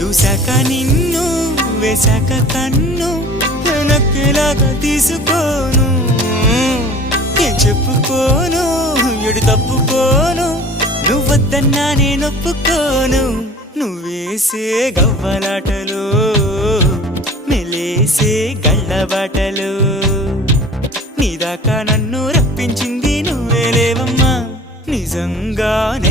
చూశాక నిన్ను వేశాక కన్ను నక్కేలాగా తీసుకోను ఏం చెప్పుకోను ఎడు తప్పుకోను నువ్వద్దన్నా నేనొప్పుకోను నువ్వేసే గవ్వలాటలు మెలేసే గళ్ళబాటలు నీదాకా నన్ను రప్పించింది నువ్వేలేవమ్మా నిజంగానే